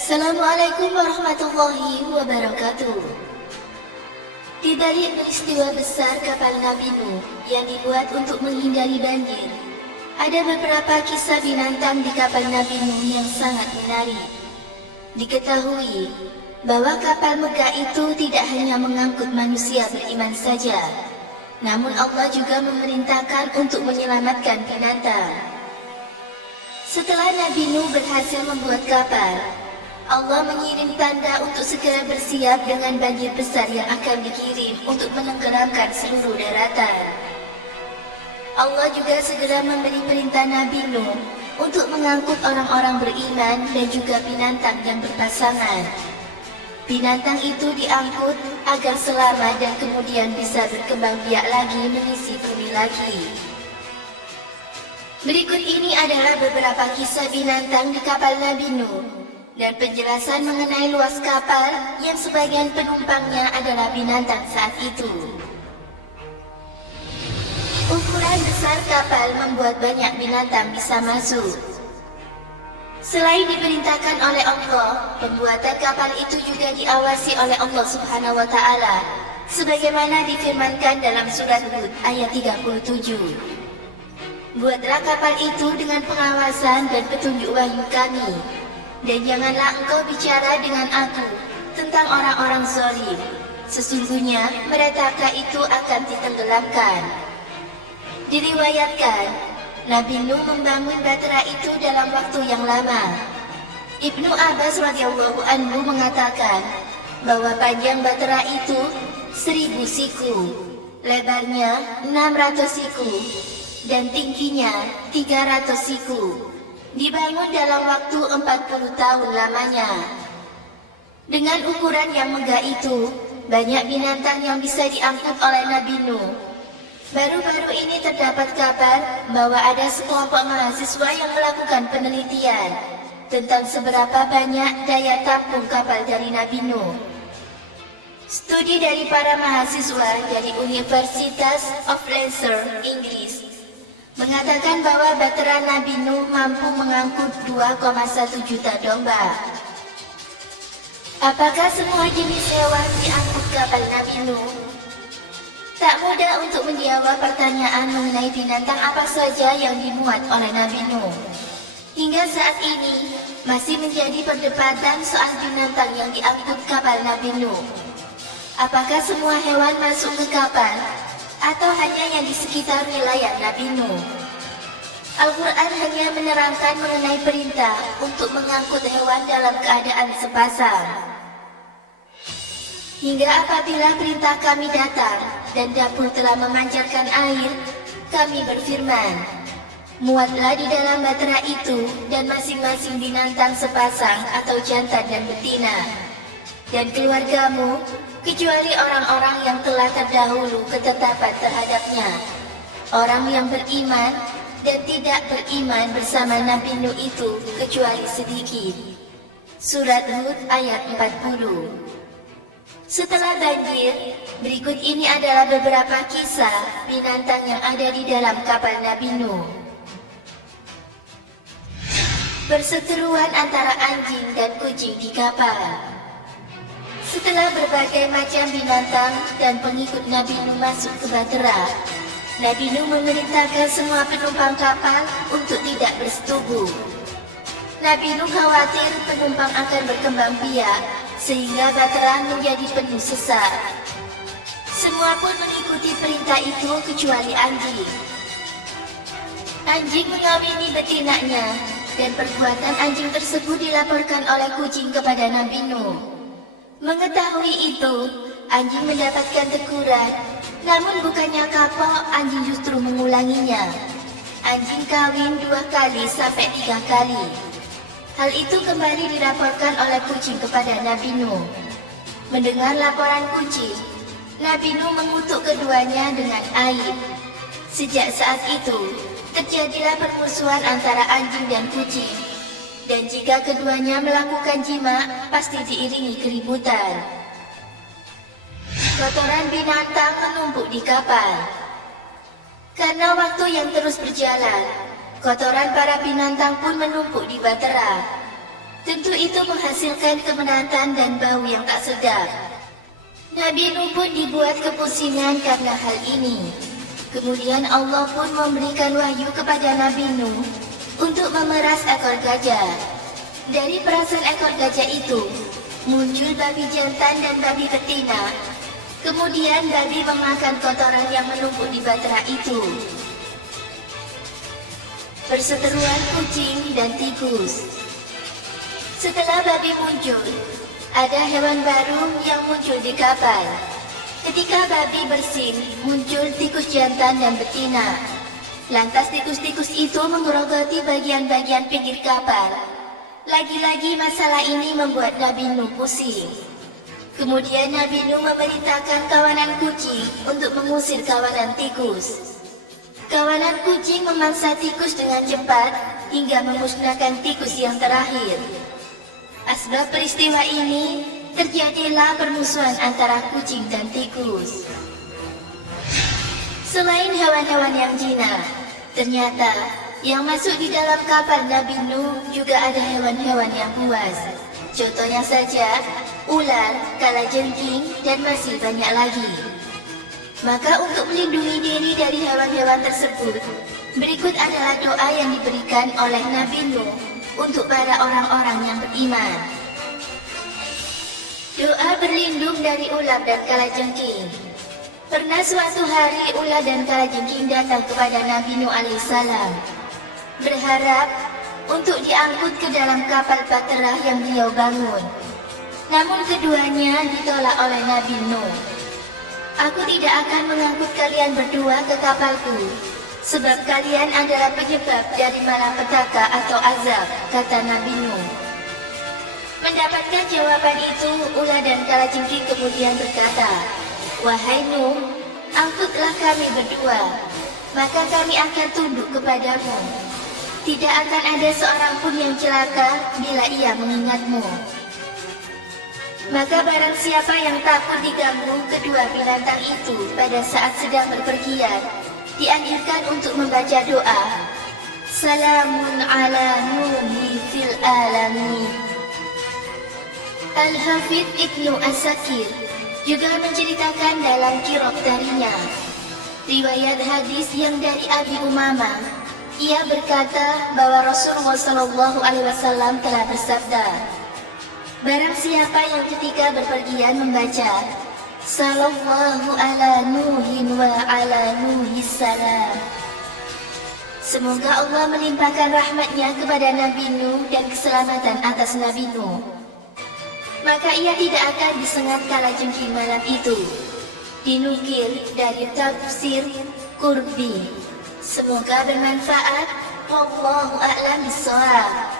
Assalamualaikum warahmatullahi wabarakatuh. Di balik peristiwa besar kapal Nabi Nuh yang dibuat untuk menghindari banjir, ada beberapa kisah binatang di kapal Nabi Nuh yang sangat menarik. Diketahui bahwa kapal megah itu tidak hanya mengangkut manusia beriman saja, namun Allah juga memerintahkan untuk menyelamatkan binatang. Setelah Nabi Nuh berhasil membuat kapal, Allah mengirim tanda untuk segera bersiap dengan banjir besar yang akan dikirim untuk menenggelamkan seluruh daratan. Allah juga segera memberi perintah Nabi Nuh untuk mengangkut orang-orang beriman dan juga binatang yang berpasangan. Binatang itu diangkut agar selamat dan kemudian bisa berkembang biak lagi mengisi bumi lagi. Berikut ini adalah beberapa kisah binatang di kapal Nabi Nuh dan penjelasan mengenai luas kapal yang sebagian penumpangnya adalah binatang saat itu. Ukuran besar kapal membuat banyak binatang bisa masuk. Selain diperintahkan oleh Allah, pembuatan kapal itu juga diawasi oleh Allah Subhanahu wa Ta'ala, sebagaimana difirmankan dalam surat Hud ayat 37. Buatlah kapal itu dengan pengawasan dan petunjuk wahyu kami, dan janganlah engkau bicara dengan aku tentang orang-orang zalim. Sesungguhnya mereka itu akan ditenggelamkan. Diriwayatkan, Nabi Nuh membangun bahtera itu dalam waktu yang lama. Ibnu Abbas radhiyallahu anhu mengatakan bahwa panjang bahtera itu 1000 siku, lebarnya 600 siku, dan tingginya 300 siku. Dibangun dalam waktu 40 tahun lamanya. Dengan ukuran yang megah itu, banyak binatang yang bisa diangkut oleh Nabi Nuh. Baru-baru ini terdapat kabar bahwa ada sekelompok mahasiswa yang melakukan penelitian tentang seberapa banyak daya tampung kapal dari Nabi Nuh. Studi dari para mahasiswa dari Universitas of Leicester, Inggris, mengatakan bahwa bahtera Nabi Nuh mampu mengangkut 2,1 juta domba. Apakah semua jenis hewan diangkut kapal Nabi Nuh? Tak mudah untuk menjawab pertanyaan mengenai binatang apa saja yang dimuat oleh Nabi Nuh. Hingga saat ini, masih menjadi perdebatan soal binatang yang diangkut kapal Nabi Nuh. Apakah semua hewan masuk ke kapal, atau hanya yang di sekitar wilayah Nabi Nuh? Al-Quran hanya menerangkan mengenai perintah untuk mengangkut hewan dalam keadaan sepasang. Hingga apabila perintah kami datang dan dapur telah memancarkan air, kami berfirman, muatlah di dalam bahtera itu dan masing-masing binatang sepasang atau jantan dan betina, dan keluargamu, kecuali orang-orang yang telah terdahulu ketetapan terhadapnya, orang yang beriman dan tidak beriman bersama Nabi Nuh itu kecuali sedikit. Surat Hud ayat 40. Setelah banjir, berikut ini adalah beberapa kisah binatang yang ada di dalam kapal Nabi Nuh. Perseteruan antara anjing dan kucing di kapal. Setelah berbagai macam binatang dan pengikut Nabi Nuh masuk ke bahtera, Nabi Nuh memerintahkan semua penumpang kapal untuk tidak bersetubuh. Nabi Nuh khawatir penumpang akan berkembang biak sehingga bahtera menjadi penuh sesak. Semua pun mengikuti perintah itu kecuali anjing. Anjing mengawini betinanya dan perbuatan anjing tersebut dilaporkan oleh kucing kepada Nabi Nuh. Mengetahui itu, anjing mendapatkan teguran, namun bukannya kapok, anjing justru mengulanginya. Anjing kawin 2 kali sampai 3 kali. Hal itu kembali dilaporkan oleh kucing kepada Nabi Nuh. Mendengar laporan kucing, Nabi Nuh mengutuk keduanya dengan aib. Sejak saat itu, terjadilah permusuhan antara anjing dan kucing. Dan jika keduanya melakukan jima, pasti diiringi keributan. Kotoran binatang menumpuk di kapal. Karena waktu yang terus berjalan, kotoran para binatang pun menumpuk di bahtera. Tentu itu menghasilkan kemenatan dan bau yang tak sedap. Nabi Nuh pun dibuat kepusingan karena hal ini. Kemudian Allah pun memberikan wahyu kepada Nabi Nuh untuk memeras ekor gajah. Dari perasan ekor gajah itu, muncul babi jantan dan babi betina. Kemudian babi memakan kotoran yang menumpuk di batera itu. Perseteruan kucing dan tikus. Setelah babi muncul, ada hewan baru yang muncul di kapal. Ketika babi bersin, muncul tikus jantan dan betina. Lantas tikus-tikus itu menggerogoti bagian-bagian pinggir kapal. Lagi-lagi masalah ini membuat Nabi Nuh pusing. Kemudian Nabi Nuh memerintahkan kawanan kucing untuk mengusir kawanan tikus. Kawanan kucing memangsa tikus dengan cepat hingga memusnahkan tikus yang terakhir. Asbab peristiwa ini, terjadilah permusuhan antara kucing dan tikus. Selain hewan-hewan yang jinak, ternyata yang masuk di dalam kapal Nabi Nuh juga ada hewan-hewan yang buas. Contohnya saja, ular, kalajengking, dan masih banyak lagi. Maka untuk melindungi diri dari hewan-hewan tersebut, berikut adalah doa yang diberikan oleh Nabi Nuh untuk para orang-orang yang beriman. Doa berlindung dari ular dan kalajengking. Pernah suatu hari ular dan kalajengking datang kepada Nabi Nuh alaihissalam, berharap untuk diangkut ke dalam kapal bahtera yang beliau bangun. Namun keduanya ditolak oleh Nabi Nuh. Aku tidak akan mengangkut kalian berdua ke kapalku, sebab kalian adalah penyebab dari malapetaka atau azab, kata Nabi Nuh. Mendapatkan jawaban itu, ular dan kalajengking kemudian berkata, "Wahai Nuh, angkutlah kami berdua, maka kami akan tunduk kepadamu. Tidak akan ada seorang pun yang celaka bila ia mengingatmu." Maka barang siapa yang takut diganggu kedua binatang itu pada saat sedang berpergian, dianjurkan untuk membaca doa, "Salamun ala Nuhi fil alamin." Al-Hafidh Ibnu As-Sakir juga menceritakan dalam qira'ah darinya, riwayat hadis yang dari Abi Umamah, ia berkata bahwa Rasulullah SAW telah bersabda, barang siapa yang ketika berpergian membaca Sallallahu ala Nuhin wa ala Nuhis salam, semoga Allah melimpahkan rahmatnya kepada Nabi Nuh dan keselamatan atas Nabi Nuh, maka ia tidak akan disengat kalajengking malam itu. Dinukil dari tafsir Qurbi. Semoga bermanfaat. Wallahu a'lam bishawab.